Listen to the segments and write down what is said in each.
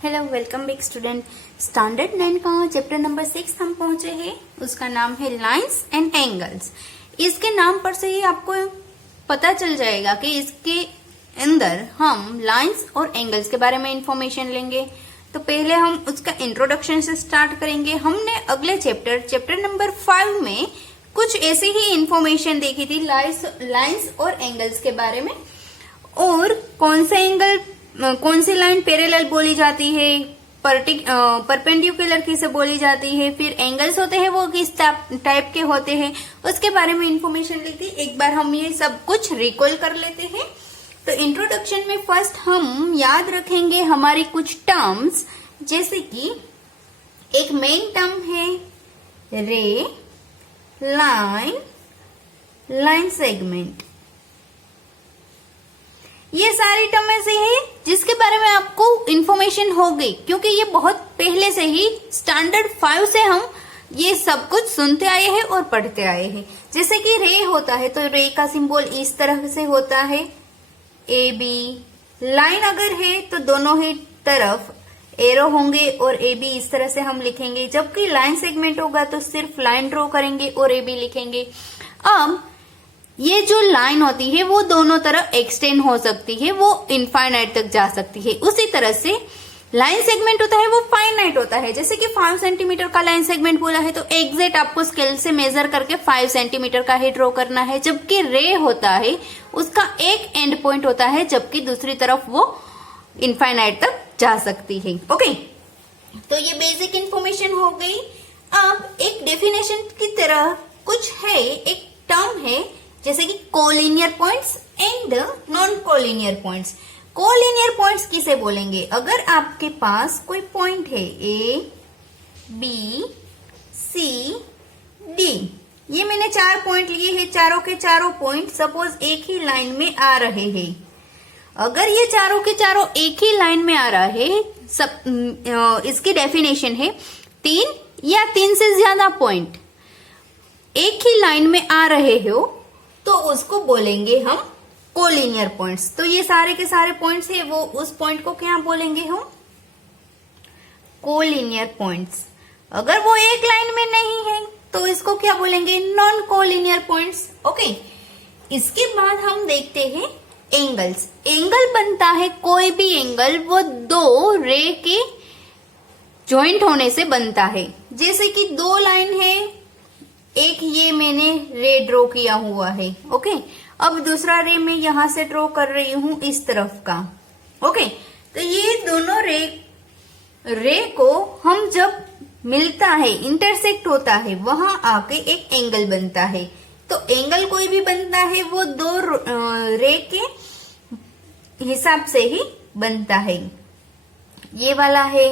Hello welcome back student. Standard 9 का chapter number 6 हम पहुंचे हैं। उसका नाम है लाइंस एंड एंगल्स। इसके नाम पर से ही आपको पता चल जाएगा कि इसके अंदर हम लाइंस और एंगल्स के बारे में इंफॉर्मेशन लेंगे। तो पहले हम उसका इंट्रोडक्शन से स्टार्ट करेंगे। हमने अगले चैप्टर नंबर 5 में कुछ ऐसी ही इंफॉर्मेशन देखी थी लाइंस और एंगल्स के बारे में, और कौन सी लाइन पैरेलल बोली जाती है, परपेंडिकुलर किसे बोली जाती है, फिर एंगल्स होते हैं वो किस टाइप के होते हैं, उसके बारे में इंफॉर्मेशन ली थी। एक बार हम ये सब कुछ रिकॉल कर लेते हैं। तो इंट्रोडक्शन में फर्स्ट हम याद रखेंगे हमारी कुछ टर्म्स, जैसे कि एक मेन टर्म है रे, लाइन सेगमेंट। ये सारी टर्म ऐसी है जिसके बारे में आपको इंफॉर्मेशन होगी, क्योंकि ये बहुत पहले से ही स्टैंडर्ड 5 से हम ये सब कुछ सुनते आए हैं और पढ़ते आए हैं। जैसे कि रे होता है तो रे का सिंबल इस तरह से होता है ए बी। लाइन अगर है तो दोनों ही तरफ एरो होंगे और ए बी इस तरह से हम लिखेंगे, जबकि लाइन सेगमेंट होगा तो सिर्फ लाइन ड्रॉ करेंगे और ए बी लिखेंगे। अब ये जो लाइन होती है वो दोनों तरफ एक्सटेंड हो सकती है, वो इनफाइनाइट तक जा सकती है। उसी तरह से लाइन सेगमेंट होता है वो फाइनाइट होता है। जैसे कि 5 सेंटीमीटर का लाइन सेगमेंट बोला है तो एग्जैक्ट आपको स्केल से मेजर करके 5 सेंटीमीटर का ही ड्रॉ करना है। जबकि रे होता है उसका एक एंड पॉइंट होता है, जबकि दूसरी तरफ वो इनफाइनाइट तक जा सकती है। ओके, तो ये बेसिक इंफॉर्मेशन हो गई। अब एक डेफिनेशन की तरह कुछ है, एक टर्म है जैसे कि collinear points and non collinear points. Collinear points किसे बोलेंगे? अगर आपके पास कोई पॉइंट है ए बी सी डी, ये मैंने 4 पॉइंट लिए हैं, चारों के चारों पॉइंट सपोज एक ही लाइन में आ रहे हैं। अगर ये चारों के चारों एक ही लाइन में आ रहा है, इसकी डेफिनेशन है 3 या 3 से ज्यादा पॉइंट एक ही लाइन में आ रहे हो तो उसको बोलेंगे हम कोलिनियर पॉइंट्स। तो ये सारे के सारे पॉइंट्स है, वो उस पॉइंट को क्या बोलेंगे हम? Collinear points. अगर वो एक लाइन में नहीं है तो इसको क्या बोलेंगे? Non collinear points. ओके, इसके बाद हम देखते हैं एंगल्स। एंगल बनता है कोई भी एंगल वो दो रे के ज्वाइंट होने से बनता है। जैसे कि 2 लाइन है, एक ये मैंने रे ड्रॉ किया हुआ है। ओके, अब दूसरा रे मैं यहां से ड्रॉ कर रही हूं इस तरफ का। ओके, तो ये दोनों रे को हम जब मिलता है, इंटरसेक्ट होता है, वहां आके एक एंगल बनता है। तो एंगल कोई भी बनता है वो 2 रे के हिसाब से ही बनता है। ये वाला है।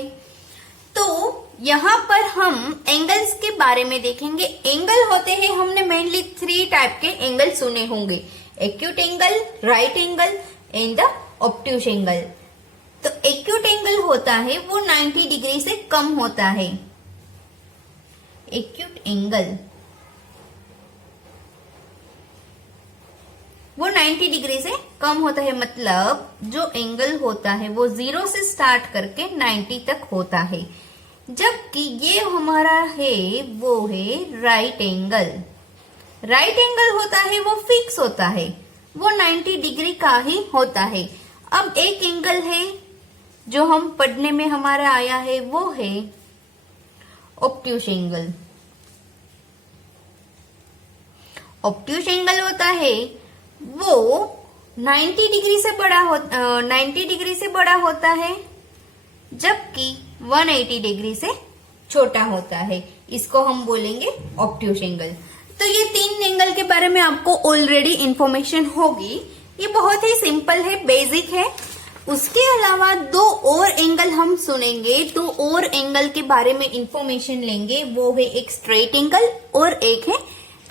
तो यहाँ पर हम एंगल्स के बारे में देखेंगे। एंगल होते हैं, हमने मेनली 3 टाइप के एंगल सुने होंगे, acute angle, right angle and the obtuse angle. तो एक्यूट एंगल होता है वो 90 डिग्री से कम होता है। एक्यूट एंगल वो 90 डिग्री से कम होता है, मतलब जो एंगल होता है वो 0 से स्टार्ट करके 90 तक होता है। जबकि ये हमारा है वो है राइट एंगल। राइट एंगल होता है वो फिक्स होता है, वो 90 डिग्री का ही होता है। अब एक एंगल है जो हम पढ़ने में हमारा आया है वो है ऑब्ट्यूस एंगल। ऑब्ट्यूस एंगल होता है वो 90 डिग्री से बड़ा होता है, जबकि 180 डिग्री से छोटा होता है। इसको हम बोलेंगे ऑब्ट्यूस एंगल। तो ये 3 एंगल के बारे में आपको ऑलरेडी इंफॉर्मेशन होगी। ये बहुत ही सिंपल है, बेसिक है। उसके अलावा 2 और एंगल हम सुनेंगे, 2 और एंगल के बारे में इंफॉर्मेशन लेंगे। वो है एक स्ट्रेट एंगल और एक है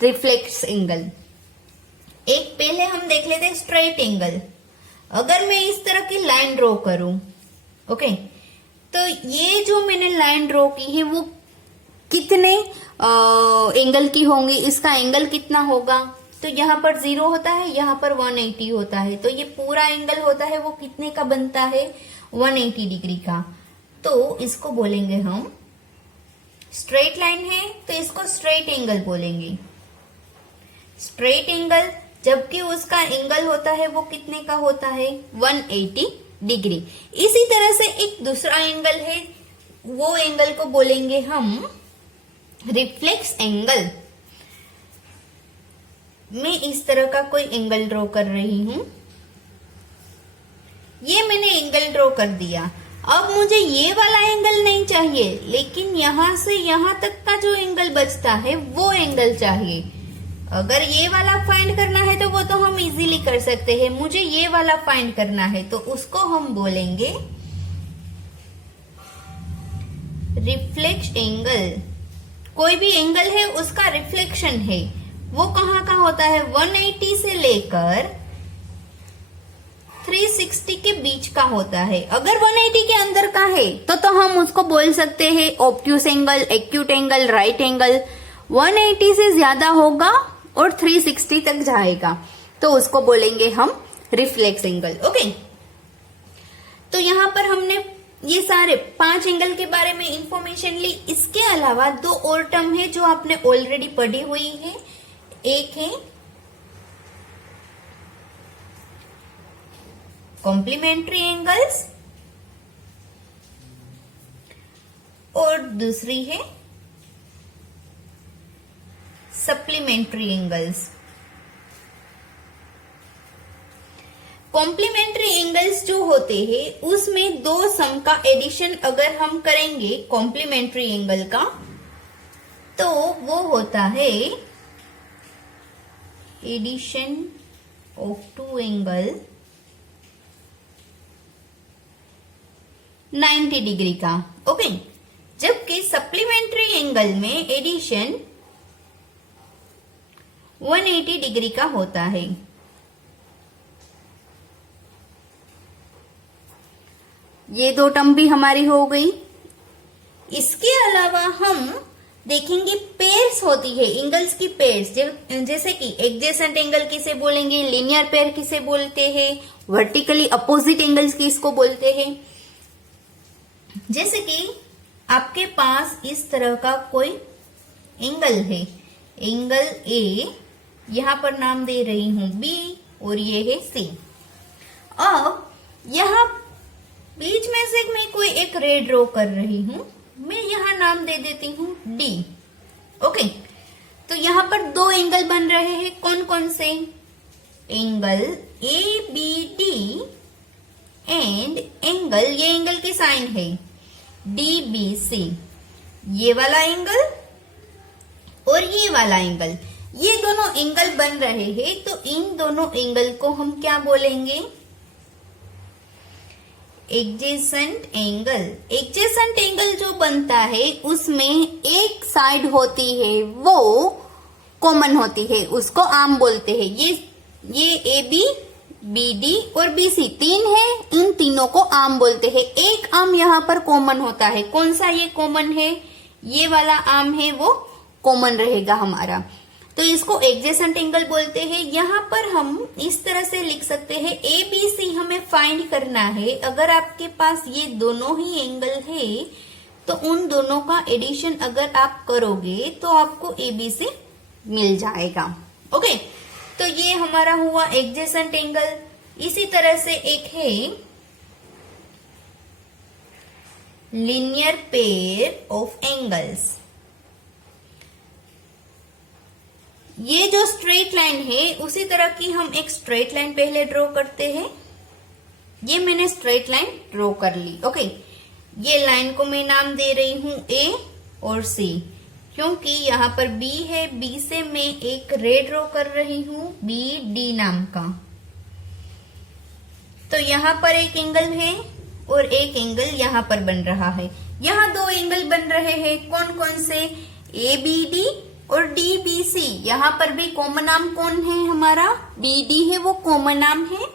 रिफ्लेक्स एंगल। एक पहले हम देख लेते हैं स्ट्रेट एंगल। अगर मैं इस तरह की लाइन ड्रॉ करूं, ओके, तो ये जो मैंने लाइन ड्रॉ की है वो कितने एंगल की होंगी, इसका एंगल कितना होगा? तो यहाँ पर 0 होता है, यहाँ पर 180 होता है, तो ये पूरा एंगल होता है वो कितने का बनता है? 180 डिग्री का। तो इसको बोलेंगे हम, स्ट्रेट लाइन है तो इसको स्ट्रेट एंगल बोलेंगे, स्ट्रेट एंगल, जबकि उसका एंगल होता है वो कितने का होता है, 180 डिग्री। इसी तरह से एक दूसरा एंगल है, वो एंगल को बोलेंगे हम रिफ्लेक्स एंगल। मैं इस तरह का कोई एंगल ड्रॉ कर रही हूं, ये मैंने एंगल ड्रॉ कर दिया। अब मुझे ये वाला एंगल नहीं चाहिए, लेकिन यहां से यहां तक का जो एंगल बचता है वो एंगल चाहिए। अगर ये वाला फाइंड करना है तो वो तो हम इजीली कर सकते हैं, मुझे ये वाला फाइंड करना है तो उसको हम बोलेंगे रिफ्लेक्स एंगल। कोई भी एंगल है उसका रिफ्लेक्शन है, वो कहाँ का होता है, 180 से लेकर 360 के बीच का होता है। अगर 180 के अंदर का है तो हम उसको बोल सकते हैं obtuse angle, acute angle, right angle. 180 से ज्यादा होगा और 360 तक जाएगा तो उसको बोलेंगे हम रिफ्लेक्स एंगल। ओके, तो यहाँ पर हमने ये सारे 5 एंगल के बारे में इंफॉर्मेशन ली। इसके अलावा 2 और टर्म है जो आपने ऑलरेडी पढ़ी हुई है। एक है कॉम्प्लीमेंट्री एंगल्स और दूसरी है सप्लीमेंट्री एंगल्स। कॉम्प्लीमेंट्री एंगल्स जो होते हैं उसमें 2 सम का एडिशन अगर हम करेंगे कॉम्प्लीमेंट्री एंगल का तो वो होता है एडिशन ऑफ 2 एंगल 90 डिग्री का। ओके, जबकि सप्लीमेंट्री एंगल में एडिशन 180 डिग्री का होता है। ये 2 टर्म भी हमारी हो गई। इसके अलावा हम देखेंगे पेयर्स होती है, एंगल्स की पेयर्स, जैसे कि एडजेसेंट एंगल किसे बोलेंगे, लीनियर पेयर किसे बोलते हैं, वर्टिकली अपोजिट एंगल्स किसको बोलते हैं। जैसे कि आपके पास इस तरह का कोई एंगल है, एंगल ए, यहां पर नाम दे रही हूं बी और ये है सी। अब यहां बीच में से मैं कोई एक रे ड्रॉ कर रही हूं, मैं यहां नाम दे देती हूं डी। ओके, तो यहां पर 2 एंगल बन रहे हैं, कौन कौन से, angle A B D and angle, ये एंगल की साइन है डी बी सी। ये वाला एंगल और ये वाला एंगल, ये दोनों एंगल बन रहे हैं, तो इन दोनों एंगल को हम क्या बोलेंगे, एडजेसेंट एंगल। एडजेसेंट एंगल जो बनता है उसमें एक साइड होती है वो कॉमन होती है, उसको आर्म बोलते हैं। ये ए बी, बी डी और बी सी 3 है, इन तीनों को आर्म बोलते हैं। एक आर्म यहाँ पर कॉमन होता है, कौन सा ये कॉमन है, ये वाला आर्म है वो कॉमन रहेगा हमारा, तो इसको एडजेसेंट एंगल बोलते हैं। यहाँ पर हम इस तरह से लिख सकते हैं, ए बी सी हमें फाइंड करना है। अगर आपके पास ये दोनों ही एंगल है तो उन दोनों का एडिशन अगर आप करोगे तो आपको ए बी सी मिल जाएगा। ओके, तो ये हमारा हुआ एडजेसेंट एंगल। इसी तरह से एक है लीनियर पेयर ऑफ एंगल्स। ये जो स्ट्रेट लाइन है उसी तरह की हम एक स्ट्रेट लाइन पहले ड्रॉ करते हैं। ये मैंने स्ट्रेट लाइन ड्रॉ कर ली। ओके, ये लाइन को मैं नाम दे रही हूं ए और सी, क्योंकि यहाँ पर बी है, बी से मैं एक रे ड्रॉ कर रही हूं बी डी नाम का। तो यहाँ पर एक एंगल है और एक एंगल यहाँ पर बन रहा है। यहाँ 2 एंगल बन रहे हैं, कौन कौन से, ए बी डी और डी बी सी। यहाँ पर भी कॉमन आर्म कौन है हमारा, बी डी है, वो कॉमन आर्म है।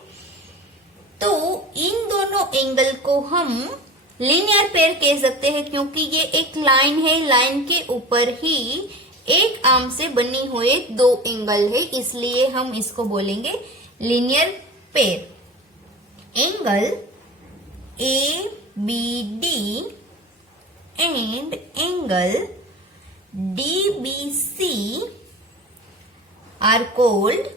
तो इन दोनों एंगल को हम लीनियर पेयर कह सकते हैं, क्योंकि ये एक लाइन है, लाइन के ऊपर ही एक आर्म से बनी हुए 2 एंगल है, इसलिए हम इसको बोलेंगे linear pair. Angle A ABD and angle DBC are called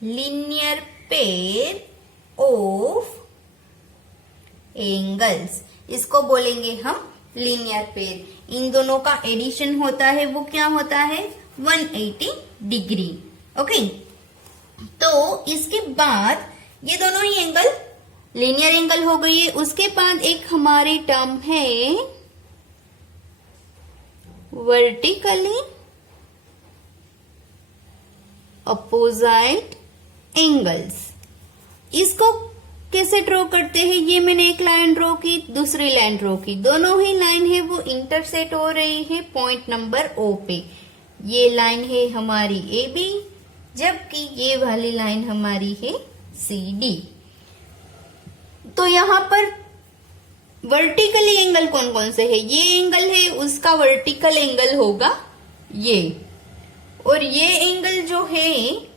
linear pair of angles. इसको बोलेंगे हम लीनियर पेयर। इन दोनों का एडिशन होता है वो क्या होता है 180 डिग्री। ओके, तो इसके बाद ये दोनों ही एंगल लीनियर एंगल हो गई है। उसके बाद एक हमारी टर्म है वर्टिकली अपोजिट एंगल्स। इसको कैसे ड्रॉ करते हैं, ये मैंने एक लाइन ड्रॉ की, दूसरी लाइन ड्रॉ की, दोनों ही लाइन है वो इंटरसेक्ट हो रही है पॉइंट नंबर O पे। ये लाइन है हमारी AB, जबकि ये वाली लाइन हमारी है CD। तो यहाँ पर वर्टिकली एंगल कौन कौन से है, ये एंगल है, उसका वर्टिकल एंगल होगा ये, और ये एंगल जो है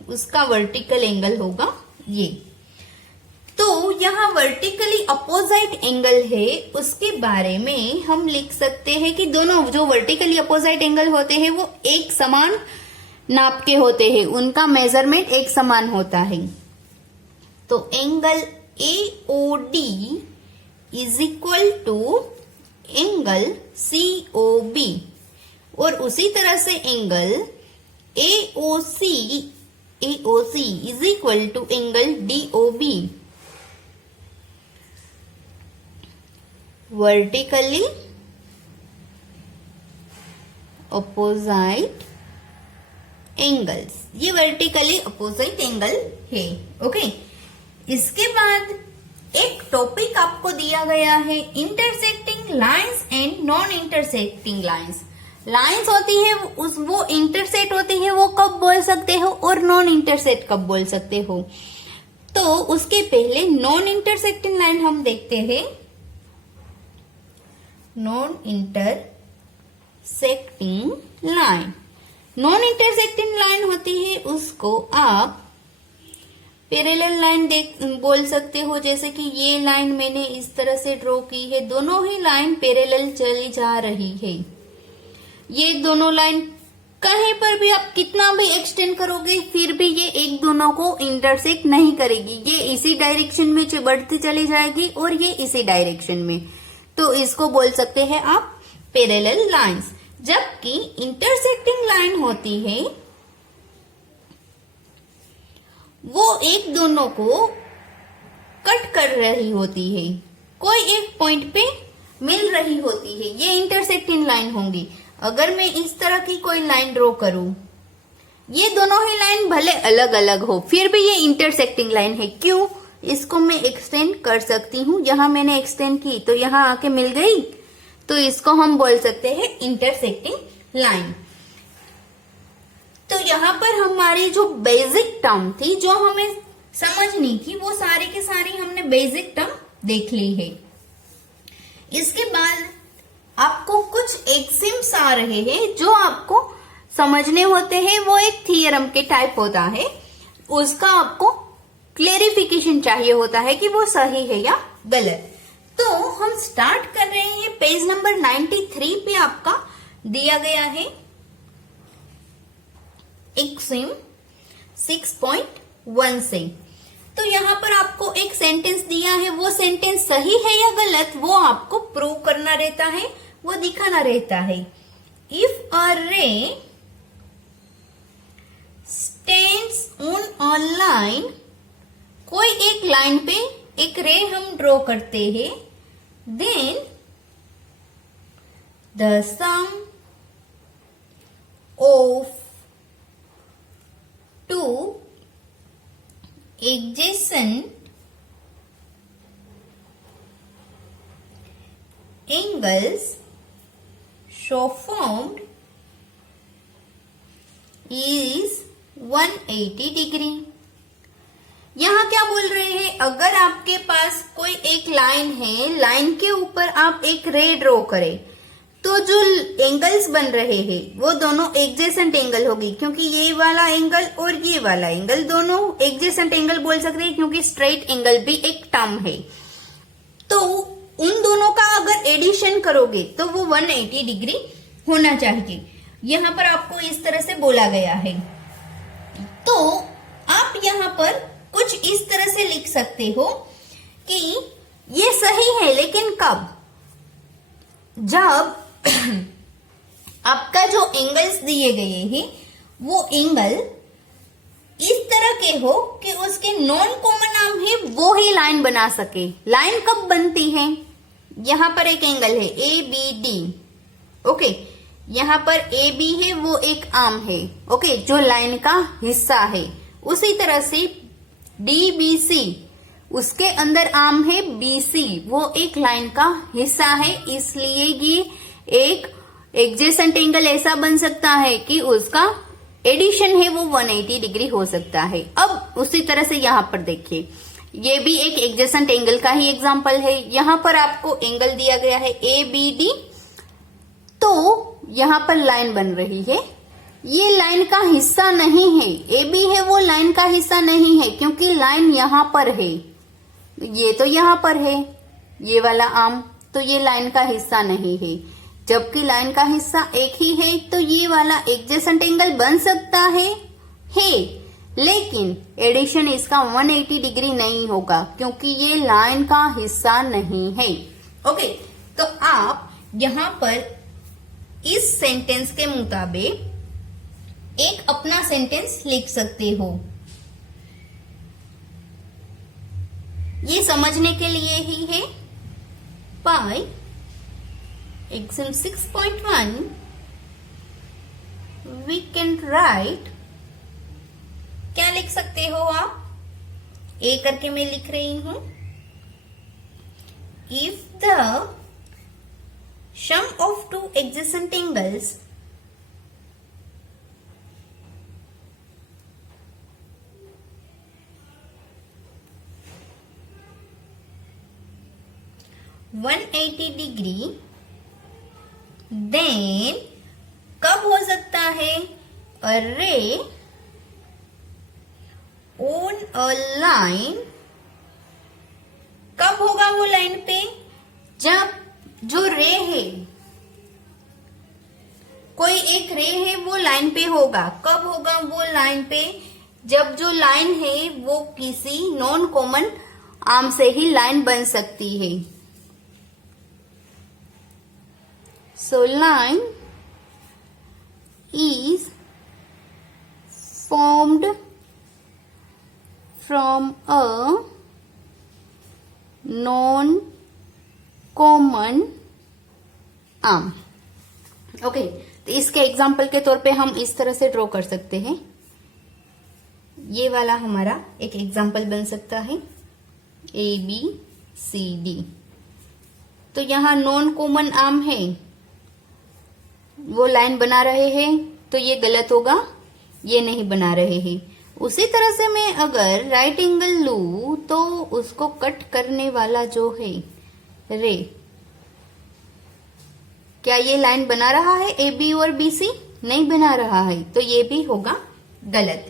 उसका वर्टिकल एंगल होगा ये। तो यहाँ वर्टिकली अपोजिट एंगल है, उसके बारे में हम लिख सकते हैं कि दोनों जो वर्टिकली अपोजिट एंगल होते हैं वो एक समान नाप के होते हैं, उनका मेजरमेंट एक समान होता है। तो angle AOD is equal to angle COB, और उसी तरह से angle AOC is equal to angle DOB। Vertically opposite angles, ये वर्टिकली अपोजिट एंगल है। ओके, इसके बाद एक टॉपिक आपको दिया गया है intersecting lines and non intersecting lines. Lines होती है वो इंटरसेक्ट होती है, वो कब बोल सकते हो, और नॉन इंटरसेक्ट कब बोल सकते हो। तो उसके पहले नॉन इंटरसेक्टिंग लाइन हम देखते हैं। Non intersecting line, non intersecting line होती है उसको आप पैरेलल लाइन बोल सकते हो। जैसे कि ये लाइन मैंने इस तरह से ड्रॉ की है, दोनों ही लाइन पैरेलल चली जा रही है। ये दोनों लाइन कहीं पर भी आप कितना भी एक्सटेंड करोगे फिर भी ये एक दोनों को इंटरसेक्ट नहीं करेगी, ये इसी डायरेक्शन में बढ़ती चली जाएगी और ये इसी डायरेक्शन में। तो इसको बोल सकते हैं आप पैरेलल लाइंस। जबकि इंटरसेक्टिंग लाइन होती है वो एक दोनों को कट कर रही होती है, कोई एक पॉइंट पे मिल रही होती है, ये इंटरसेक्टिंग लाइन होंगी। अगर मैं इस तरह की कोई लाइन ड्रॉ करूं, ये दोनों ही लाइन भले अलग अलग हो फिर भी ये इंटरसेक्टिंग लाइन है। क्यों, इसको मैं एक्सटेंड कर सकती हूँ, यहां मैंने एक्सटेंड की तो यहां आके मिल गई, तो इसको हम बोल सकते हैं इंटरसेक्टिंग लाइन। तो यहाँ पर हमारी जो बेसिक टर्म थी जो हमें समझनी थी वो सारी की सारी हमने बेसिक टर्म देख ली है। इसके बाद आपको कुछ एक्सिम्स आ रहे हैं जो आपको समझने होते हैं, वो एक थियरम के टाइप होता है, उसका आपको क्लेरिफिकेशन चाहिए होता है कि वो सही है या गलत। तो हम स्टार्ट कर रहे हैं पेज नंबर 93 पे आपका दिया गया है एक्सिम 6.1 से। तो यहाँ पर आपको एक सेंटेंस दिया है, वो सेंटेंस सही है या गलत वो आपको प्रूव करना रहता है, वो दिखाना रहता है। इफ अ रे स्टैंड्स ऑन अ लाइन, कोई एक लाइन पे एक रे हम ड्रॉ करते हैं, then the sum of two adjacent angles so formed is 180 degree. यहाँ क्या बोल रहे हैं, अगर आपके पास कोई एक लाइन है, लाइन के ऊपर आप एक रे ड्रॉ करें, तो जो एंगल्स बन रहे हैं वो दोनों एडजेसेंट एंगल होगी, क्योंकि ये वाला एंगल और ये वाला एंगल दोनों एडजेसेंट एंगल बोल सकते हैं, क्योंकि स्ट्रेट एंगल भी एक टर्म है। तो उन दोनों का अगर एडिशन करोगे तो वो 180 डिग्री होना चाहिए। यहां पर आपको इस तरह से बोला गया है। तो आप यहां पर कुछ इस तरह से लिख सकते हो कि ये सही है, लेकिन कब? जब आपका जो एंगल्स दिए गए हैं वो एंगल इस तरह के हो कि उसके नॉन कॉमन आर्म है वो ही लाइन बना सके। लाइन कब बनती है? यहां पर एक एंगल है ABD, ओके, यहां पर AB है वो एक आर्म है, ओके, जो लाइन का हिस्सा है। उसी तरह से DBC, उसके अंदर आर्म है BC, वो एक लाइन का हिस्सा है, इसलिए ये एक एडजेसेंट एंगल ऐसा बन सकता है कि उसका एडिशन है वो 180 डिग्री हो सकता है। अब उसी तरह से यहां पर देखिए, ये भी एक एडजेसेंट एंगल का ही एग्जांपल है। यहां पर आपको एंगल दिया गया है ABD, तो यहां पर लाइन बन रही है, ये लाइन का हिस्सा नहीं है। AB है वो लाइन का हिस्सा नहीं है, क्योंकि लाइन यहां पर है, ये तो यहां पर है, ये वाला आर्म, तो ये लाइन का हिस्सा नहीं है। जबकि लाइन का हिस्सा एक ही है, तो ये वाला एडजेसेंट एंगल बन सकता है, लेकिन एडिशन इसका 180 डिग्री नहीं होगा, क्योंकि ये लाइन का हिस्सा नहीं है। ओके, तो आप यहां पर इस सेंटेंस के मुताबिक एक अपना सेंटेंस लिख सकते हो। ये समझने के लिए ही है। By exam 6.1 we can write, क्या लिख सकते हो आप? ए करके मैं लिख रही हूं। If the sum of two adjacent angles (180 degree) then कब हो सकता है? A ray on a line, कब होगा वो लाइन पे? जब जो रे है, कोई एक रे है वो लाइन पे होगा। कब होगा वो लाइन पे? जब जो लाइन है वो किसी नॉन कॉमन आर्म से ही लाइन बन सकती है। So line is formed from a non common arm. Okay, तो इसके एग्जाम्पल के तौर पे हम इस तरह से ड्रॉ कर सकते हैं। ये वाला हमारा एक एग्जाम्पल बन सकता है ABCD। तो यहाँ नॉन कॉमन आर्म है, वो लाइन बना रहे हैं, तो ये गलत होगा, ये नहीं बना रहे हैं। उसी तरह से मैं अगर राइट एंगल लूं तो उसको कट करने वाला जो है रे, क्या ये लाइन बना रहा है AB और BC? नहीं बना रहा है, तो ये भी होगा गलत।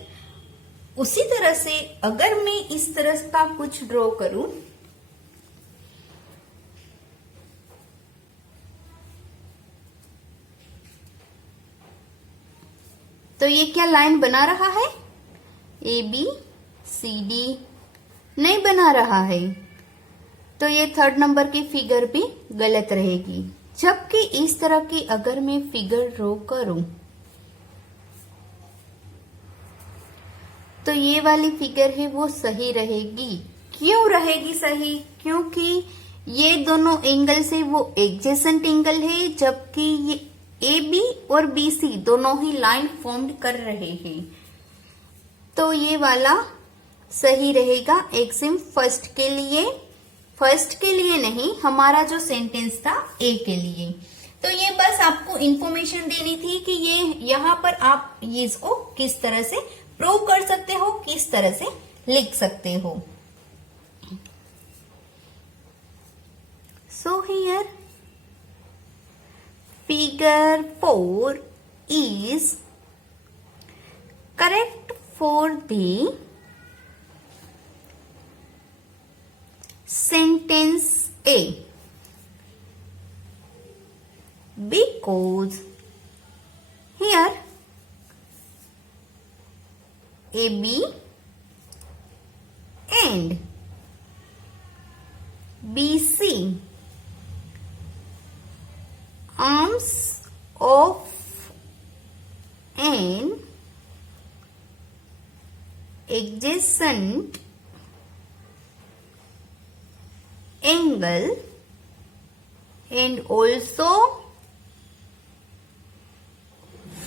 उसी तरह से अगर मैं इस तरह का कुछ ड्रॉ करूं, तो ये क्या लाइन बना रहा है? ABCD नहीं बना रहा है, तो ये थर्ड नंबर की फिगर भी गलत रहेगी। जबकि इस तरह की अगर मैं फिगर ड्रॉ करूं तो ये वाली फिगर है वो सही रहेगी। क्यों रहेगी सही? क्योंकि ये दोनों एंगल से वो एडजेसेंट एंगल है, जबकि ये AB और BC दोनों ही लाइन फॉर्म कर रहे हैं, तो ये वाला सही रहेगा एग्जाम फर्स्ट के लिए। फर्स्ट के लिए नहीं, हमारा जो सेंटेंस था A के लिए। तो ये बस आपको इंफॉर्मेशन देनी थी कि ये यहाँ पर आप ये इसको किस तरह से प्रूव कर सकते हो, किस तरह से लिख सकते हो। So here Figure 4 is correct for the sentence A because here AB and BC arms of an adjacent angle and also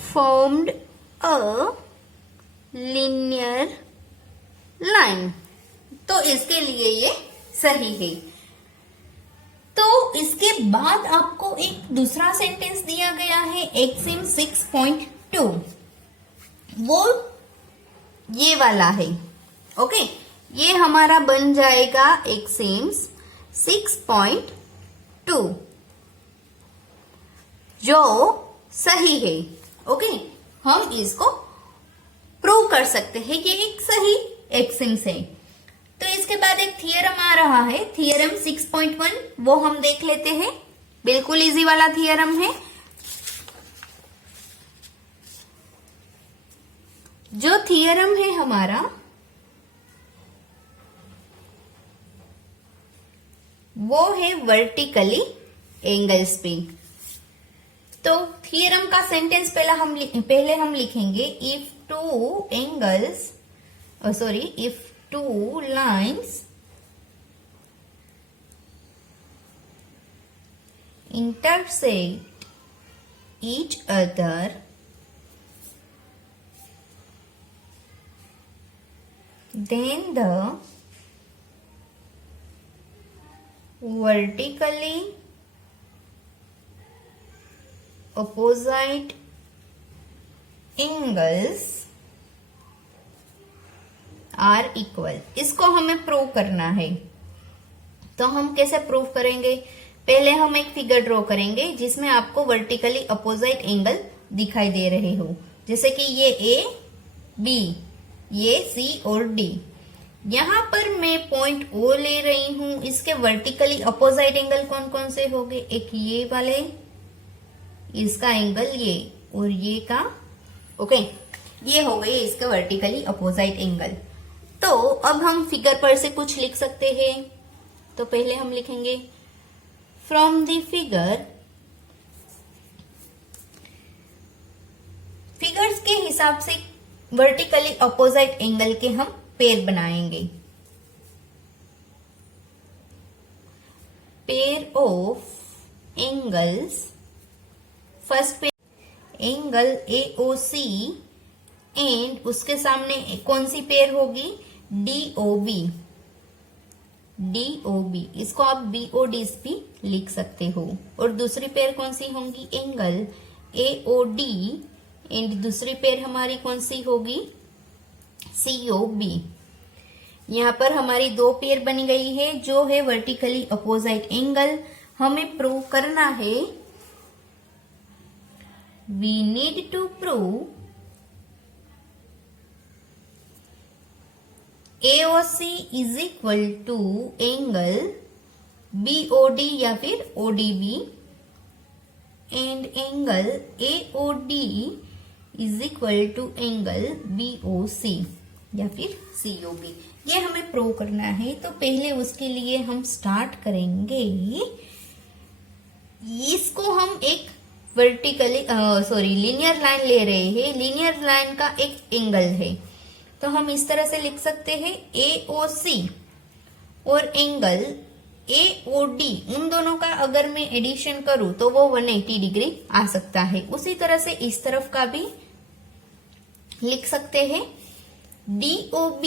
formed a linear line। तो इसके लिए ये सही है। तो इसके बाद आपको एक दूसरा सेंटेंस दिया गया है एक्सिम 6.2, वो ये वाला है। ओके, ये हमारा बन जाएगा एक्सिम्स 6.2 जो सही है। ओके, हम इसको प्रूव कर सकते हैं कि एक सही एक्सिम्स है। तो इसके बाद एक थियरम आ रहा है, थियरम 6.1, वो हम देख लेते हैं। बिल्कुल इजी वाला थियरम है। जो थियरम है हमारा वो है वर्टिकली एंगल्स पे। तो थियरम का सेंटेंस पहले हम लिखेंगे if two lines intersect each other, then the vertically opposite angles are equal. इसको हमें प्रूव करना है। तो हम कैसे प्रूव करेंगे? पहले हम एक फिगर ड्रॉ करेंगे जिसमें आपको वर्टिकली अपोजिट एंगल दिखाई दे रहे हो, जैसे कि ये ए बी, ये सी और डी। यहां पर मैं पॉइंट ओ ले रही हूं। इसके वर्टिकली अपोजिट एंगल कौन कौन से हो गए? एक ये वाले, इसका एंगल ये और ये का। ओके, ये हो गए इसके वर्टिकली अपोजिट एंगल। तो अब हम फिगर पर से कुछ लिख सकते हैं। तो पहले हम लिखेंगे फ्रॉम द फिगर्स के हिसाब से वर्टिकली अपोजिट एंगल के हम पेयर बनाएंगे। Pair of angles, first pair angle AOC and उसके सामने कौन सी पेयर होगी? DOB। इसको आप BODs भी लिख सकते हो। और दूसरी पेयर कौन सी होंगी? एंगल AOD एंड दूसरी पेयर हमारी कौन सी होगी? COB। यहाँ पर हमारी दो पेयर बन गई है जो है वर्टिकली अपोजिट एंगल। हमें प्रूव करना है, we need to prove AOC is equal to angle BOD या फिर ODB and angle AOD is equal to angle BOC या फिर COB। ये हमें प्रूव करना है। तो पहले उसके लिए हम स्टार्ट करेंगे, इसको हम एक लीनियर लाइन ले रहे हैं। लीनियर लाइन का एक एंगल है, तो हम इस तरह से लिख सकते हैं AOC और एंगल AOD, उन दोनों का अगर मैं एडिशन करूं तो वो 180 डिग्री आ सकता है। उसी तरह से इस तरफ का भी लिख सकते हैं DOB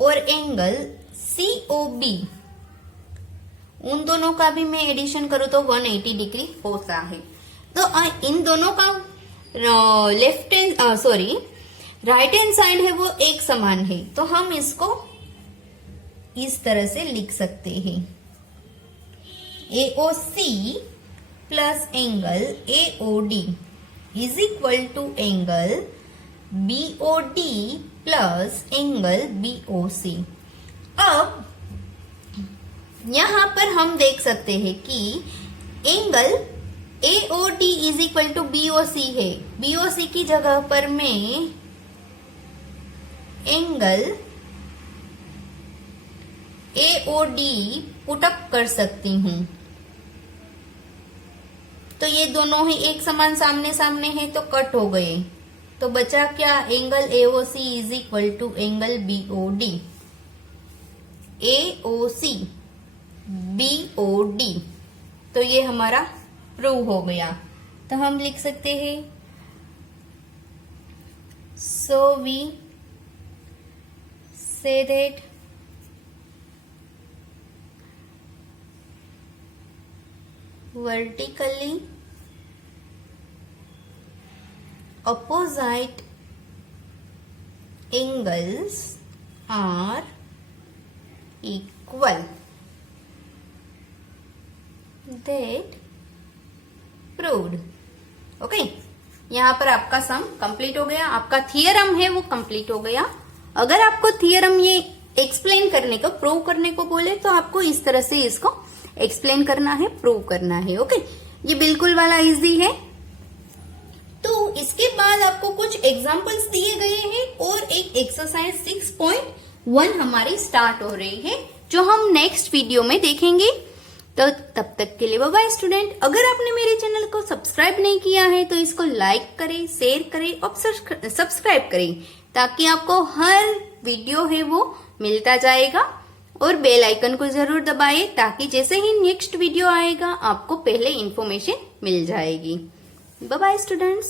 और एंगल COB, उन दोनों का भी मैं एडिशन करूं तो 180 डिग्री होता है। तो इन दोनों का राइट हैंड साइड है वो एक समान है, तो हम इसको इस तरह से लिख सकते हैं। AOC plus angle AOD is equal to angle BOD plus angle BOC। अब यहां पर हम देख सकते हैं कि angle AOD is equal to BOC है। BOC की जगह पर मैं एंगल AOD पुटअप कर सकती हूं। तो ये दोनों ही एक समान सामने सामने है तो कट हो गए, तो बचा क्या, angle AOC is equal to angle BOD। AOC BOD, तो ये हमारा प्रूव हो गया। तो हम लिख सकते हैं so we say that vertically opposite angles are equal, that proved। Okay, यहाँ पर आपका सम कंप्लीट हो गया, आपका थियरम है वो कंप्लीट हो गया। अगर आपको थियरम ये एक्सप्लेन करने को, प्रूव करने को बोले तो आपको इस तरह से इसको एक्सप्लेन करना है, प्रूव करना है। ओके, ये बिल्कुल वाला इजी है। तो इसके बाद आपको कुछ एग्जांपल्स दिए गए हैं और एक एक्सरसाइज 6.1 हमारी स्टार्ट हो रही है, जो हम नेक्स्ट वीडियो में देखेंगे। तो तब तक के लिए बाय बाय स्टूडेंट। अगर आपने मेरे चैनल को सब्सक्राइब नहीं किया है तो इसको लाइक करें, शेयर करें और सब्सक्राइब करें, ताकि आपको हर वीडियो है वो मिलता जाएगा। और बेल आइकन को जरूर दबाएं, ताकि जैसे ही नेक्स्ट वीडियो आएगा आपको पहले इंफॉर्मेशन मिल जाएगी। Bye bye students.